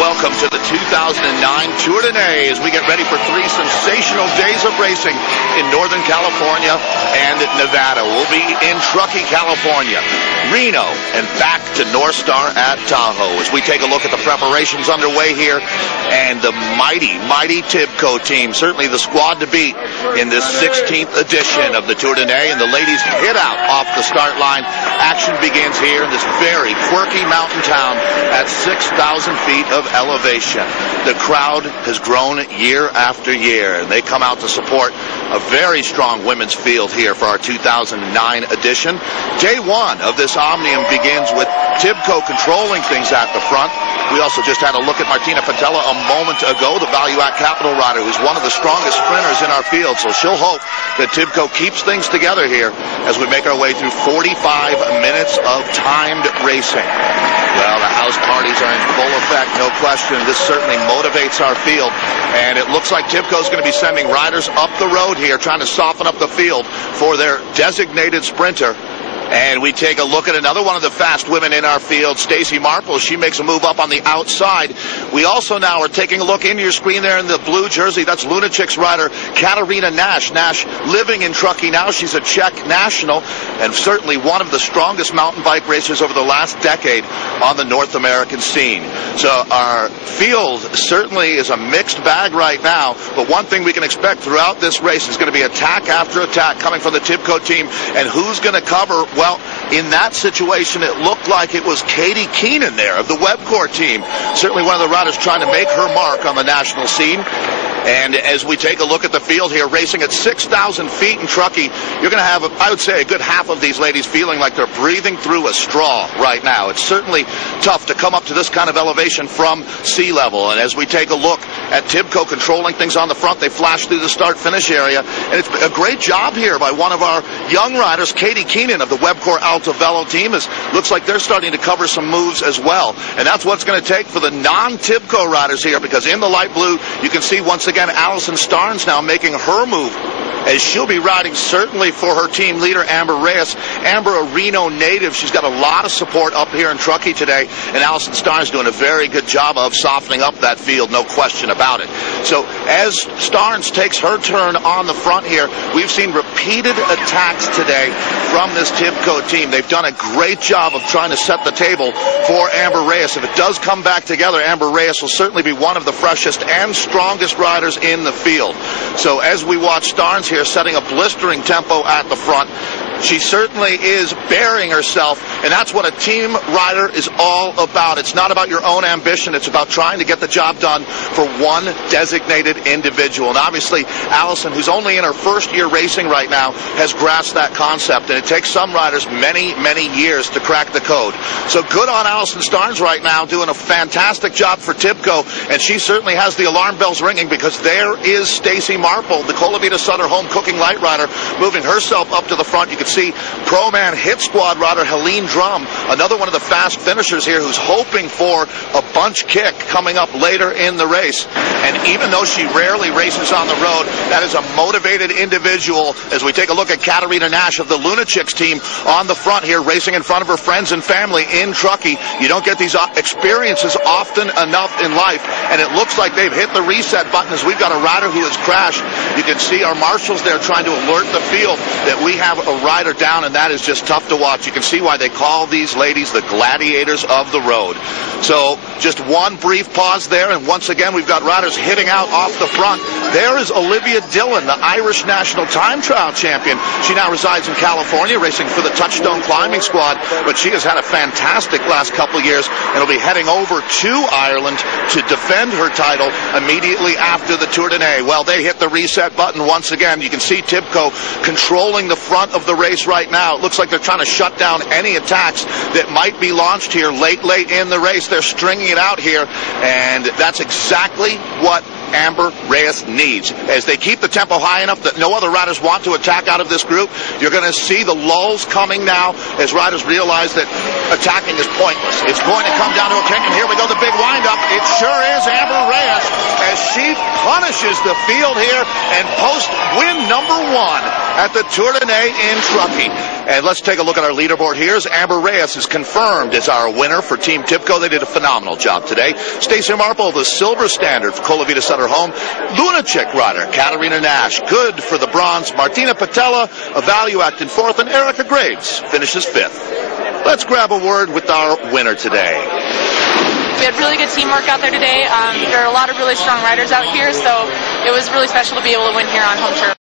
welcome to the 2009 Tour de Nez as we get ready for 3 sensational days of racing in Northern California and Nevada. We'll be in Truckee, California, Reno, and back to North Star at Tahoe as we take a look at the preparations underway here and the mighty TIBCO team, certainly the squad to beat in this 16th edition of the Tour de Nez. And the ladies hit out off the start line. Action begins here in this very quirky mountain town at 6,000 feet of elevation. The crowd has grown year after year, and they come out to support a very strong women's field here for our 2009 edition. Day one of this Omnium begins with TIBCO controlling things at the front. We also just had a look at Martina Patella a moment ago, the Value-At Capital rider, who's one of the strongest sprinters in our field. So she'll hope that TIBCO keeps things together here as we make our way through 45 minutes of timed racing. Well, the house parties are in full effect, no question. This certainly motivates our field, and it looks like TIBCO is going to be sending riders up the road here, trying to soften up the field for their designated sprinter. And we take a look at another one of the fast women in our field, Stacy Marple. She makes a move up on the outside. We also now are taking a look into your screen there in the blue jersey. That's Lunachic's rider, Katarina Nash. Nash living in Truckee now. She's a Czech national and certainly one of the strongest mountain bike racers over the last decade on the North American scene. So our field certainly is a mixed bag right now, but one thing we can expect throughout this race is going to be attack after attack coming from the TIBCO team. And who's going to cover? Well, in that situation, it looked like it was Katie Keenan there of the Webcor team. Certainly one of the riders trying to make her mark on the national scene. And as we take a look at the field here, racing at 6,000 feet in Truckee, you're going to have, I would say, a good half of these ladies feeling like they're breathing through a straw right now. It's certainly tough to come up to this kind of elevation from sea level. And as we take a look at TIBCO controlling things on the front, they flash through the start-finish area. And it's a great job here by one of our young riders, Katie Keenan of the Webcor Alta Velo team. Looks like they're starting to cover some moves as well. And that's what's going to take for the non-TIBCO riders here, because in the light blue, you can see once again Allison Starnes now making her move, as she'll be riding certainly for her team leader, Amber Reyes. Amber, a Reno native. She's got a lot of support up here in Truckee today, and Allison Starnes doing a very good job of softening up that field, no question about it. So as Starnes takes her turn on the front here, we've seen repeated attacks today from this TIBCO team. They've done a great job of trying to set the table for Amber Reyes. If it does come back together, Amber Reyes will certainly be one of the freshest and strongest riders in the field. So as we watch Starnes here setting a blistering tempo at the front, she certainly is bearing herself, and that's what a team rider is all about. It's not about your own ambition. It's about trying to get the job done for one designated individual. And obviously, Allison, who's only in her first year racing right now, has grasped that concept, and it takes some riders many years to crack the code. So good on Allison Starnes right now, doing a fantastic job for TIBCO, and she certainly has the alarm bells ringing, because there is Stacy Marple, the Colavita Sutter home cooking light rider, moving herself up to the front. You can see Pro-Man Hit Squad rider Helene Drum, another one of the fast finishers here, who's hoping for a bunch kick coming up later in the race. And even though she rarely races on the road, that is a motivated individual. As we take a look at Katarina Nash of the Lunachic's team on the front here, racing in front of her friends and family in Truckee. You don't get these experiences often enough in life, and it looks like they've hit the reset button as we've got a rider who has crashed. You can see our marshals there trying to alert the field that we have a rider down, and that is just tough to watch. You can see why they call these ladies the gladiators of the road. So just one brief pause there, and once again we've got riders hitting out off the front. There is Olivia Dillon, the Irish national time trial champion. She now resides in California, racing for the Touchstone Climbing Squad, but she has had a fantastic last couple of years and will be heading over to Ireland to defend her title immediately after the Tour de Nez. Well, they hit the reset button once again. You can see TIBCO controlling the front of the race right now. It looks like they're trying to shut down any attacks that might be launched here late in the race. They're stringing it out here, and that's exactly what Amber Reyes needs. As they keep the tempo high enough that no other riders want to attack out of this group, you're going to see the lulls coming now as riders realize that attacking is pointless. It's going to come down to a kick, and here we go, the big windup. It sure is Amber Reyes as she punishes the field here and posts win number 1 at the Tour de Nez in Truckee. And let's take a look at our leaderboard here. Amber Reyes is confirmed as our winner for Team TIBCO. They did a phenomenal job today. Stacey Marple, the silver standard for Colavita Sutter Home. Lunatic rider Katarina Nash, good for the bronze. Martina Patella, a value act in 4th, and Erica Graves finishes 5th. Let's grab a word with our winner today. We had really good teamwork out there today. There are a lot of really strong riders out here, so it was really special to be able to win here on home turf.